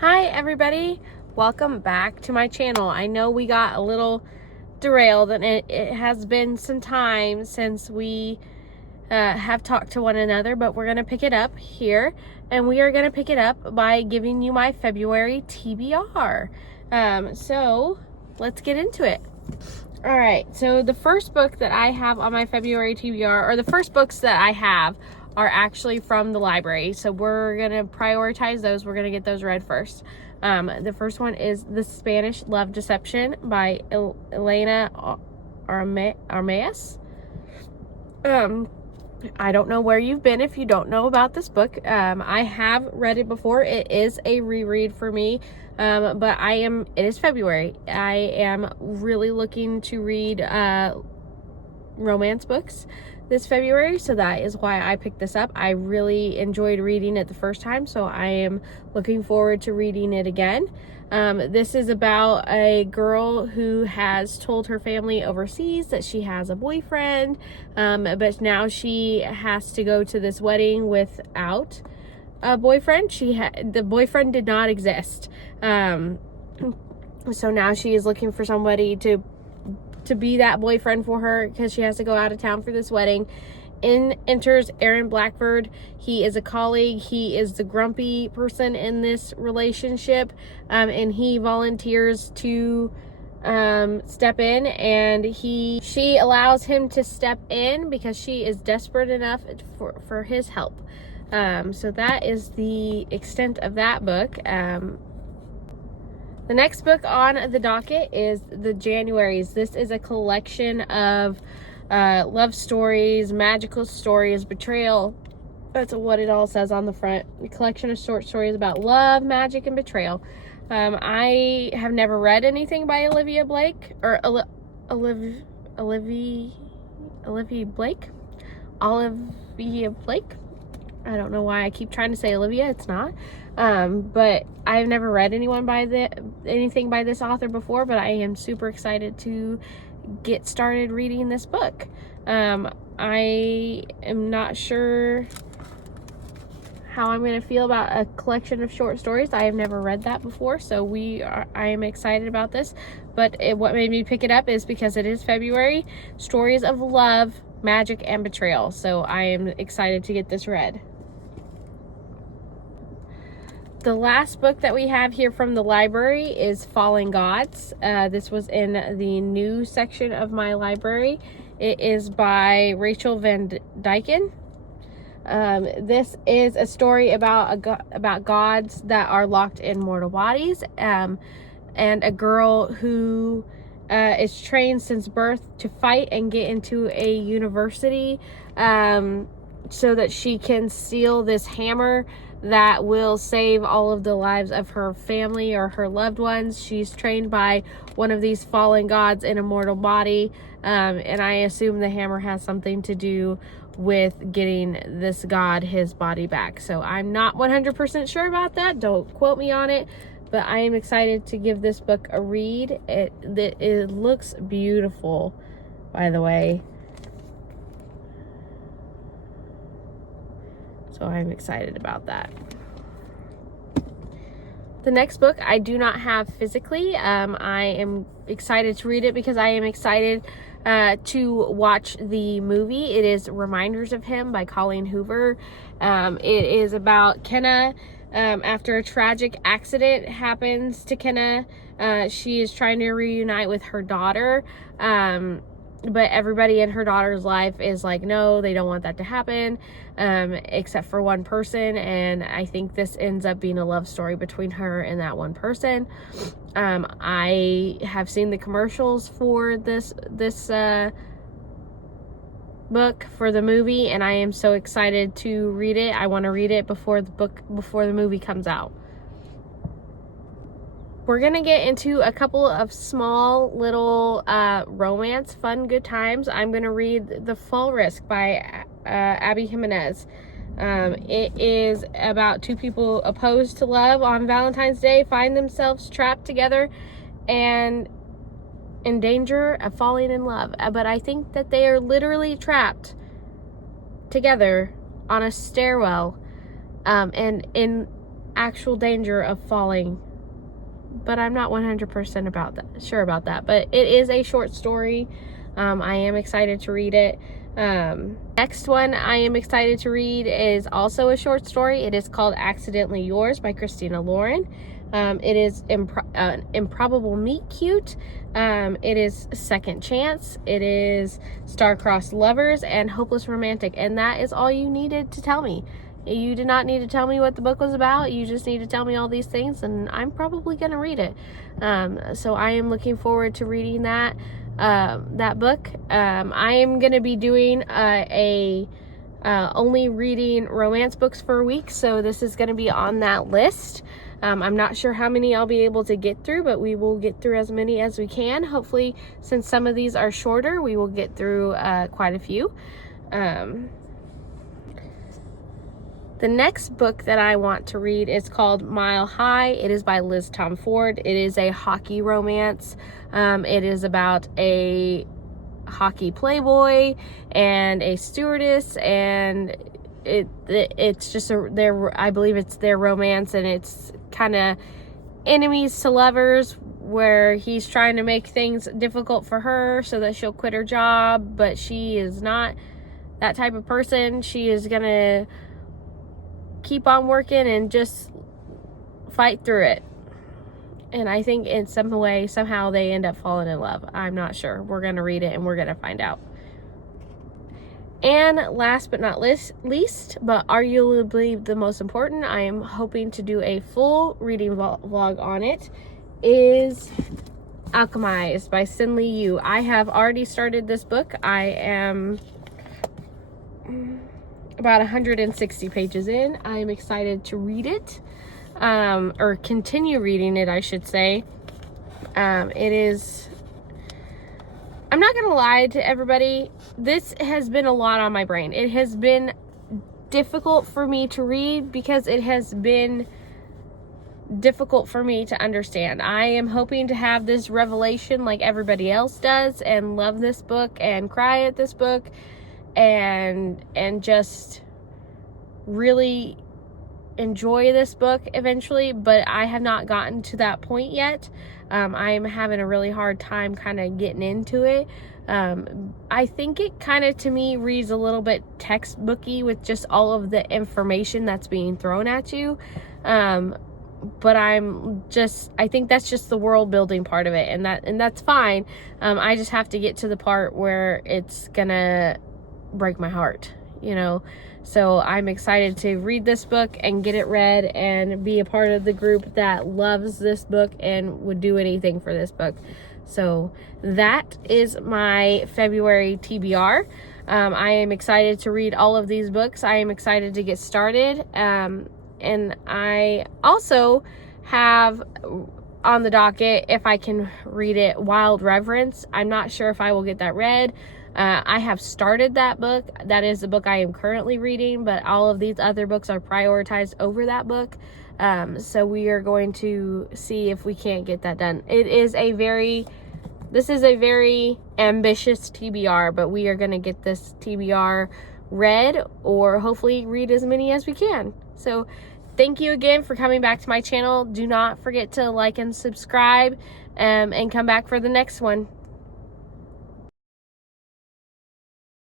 Hi everybody, welcome back to my channel. I know we got a little derailed and it has been some time since we have talked to one another, but we're going to pick it up here, and we are going to pick it up by giving you my February TBR. So let's get into it. All right, so the first book that I have on my February TBR, or the first books that I have, are actually from the library. So we're going to prioritize those. We're going to get those read first. The first one is The Spanish Love Deception by Elena Armaes. I don't know where you've been if you don't know about this book. I have read it before. It is a reread for me. But it is February. I am really looking to read romance books this February, so that is why I picked this up. I really enjoyed reading it the first time, so I am looking forward to reading it again. This is about a girl who has told her family overseas that she has a boyfriend, but now she has to go to this wedding without a boyfriend. The boyfriend did not exist. So now she is looking for somebody to be that boyfriend for her, because she has to go out of town for this wedding. In enters Aaron Blackford. He is a colleague. He is the grumpy person in this relationship, and he volunteers to step in, and she allows him to step in because she is desperate enough for his help. So that is the extent of that book. The next book on the docket is The Januaries. This is a collection of love stories, magical stories, betrayal. That's what it all says on the front. A collection of short stories about love, magic, and betrayal. I have never read anything by Olivia Blake, or Olivia Blake? Olivia Blake? I don't know why I keep trying to say Olivia. It's not. But I've never read anything by this author before, but I am super excited to get started reading this book. I am not sure how I'm going to feel about a collection of short stories. I have never read that before, so I am excited about this. But what made me pick it up is because it is February. Stories of love, magic, and betrayal. So I am excited to get this read. The last book that we have here from the library is Fallen Gods. This was in the new section of my library. It is by Rachel Van Dyken. This is a story about gods that are locked in mortal bodies, and a girl who is trained since birth to fight and get into a university, so that she can steal this hammer that will save all of the lives of her family or her loved ones. She's trained by one of these fallen gods in a mortal body, and I assume the hammer has something to do with getting this god his body back. So I'm not 100% sure about that. Don't quote me on it, but I am excited to give this book a read. It looks beautiful, by the way. So I'm excited about that. The next book I do not have physically. I am excited to read it because I am excited to watch the movie. It is Reminders of Him by Colleen Hoover. It is about Kenna. After a tragic accident happens to Kenna, she is trying to reunite with her daughter. But everybody in her daughter's life is like, no, they don't want that to happen, except for one person. And I think this ends up being a love story between her and that one person. I have seen the commercials for this book for the movie, and I am so excited to read it. I want to read it before the movie comes out. We're going to get into a couple of small little romance, fun, good times. I'm going to read The Fall Risk by Abby Jimenez. It is about two people opposed to love on Valentine's Day find themselves trapped together and in danger of falling in love. But I think that they are literally trapped together on a stairwell. And actual danger of falling. But I'm not 100% sure about that. But it is a short story. I am excited to read it. Next one I am excited to read is also a short story. It is called Accidentally Yours by Christina Lauren. It is Improbable Meet Cute. It is Second Chance. It is Star-Crossed Lovers and Hopeless Romantic. And that is all you needed to tell me. You did not need to tell me what the book was about. You just need to tell me all these things, and I'm probably going to read it. So I am looking forward to reading that book. I am going to be doing only reading romance books for a week, so this is going to be on that list. I'm not sure how many I'll be able to get through, but we will get through as many as we can. Hopefully, since some of these are shorter, we will get through quite a few. The next book that I want to read is called Mile High. It is by Liz Tom Ford. It is a hockey romance. It is about a hockey playboy and a stewardess, and it's just I believe it's their romance, and it's kind of enemies to lovers, where he's trying to make things difficult for her so that she'll quit her job, but she is not that type of person. She is gonna keep on working and just fight through it. And I think in some way, somehow they end up falling in love. I'm not sure. We're going to read it and we're going to find out. And last but not least, but arguably the most important, I am hoping to do a full reading vlog on it, is Alchemized by Sin Lee Yu. I have already started this book. I am about 160 pages in. I am excited to read it, or continue reading it, I should say. It is, I'm not gonna lie to everybody, this has been a lot on my brain. It has been difficult for me to read because it has been difficult for me to understand. I am hoping to have this revelation like everybody else does and love this book and cry at this book and just really enjoy this book eventually, but I have not gotten to that point yet. I'm having a really hard time kind of getting into it. I think it kind of, to me, reads a little bit textbooky with just all of the information that's being thrown at you. But I think that's just the world building part of it, and that's fine. I just have to get to the part where it's gonna break my heart, you know. So I'm excited to read this book and get it read and be a part of the group that loves this book and would do anything for this book. So that is my February TBR. I am excited to read all of these books. I am excited to get started. And I also have on the docket, if I can read it, Wild Reverence. I'm not sure if I will get that read. I have started that book. That is the book I am currently reading, but all of these other books are prioritized over that book. So we are going to see if we can't get that done. This is a very ambitious TBR, but we are going to get this TBR read, or hopefully read as many as we can. So thank you again for coming back to my channel. Do not forget to like and subscribe, and come back for the next one.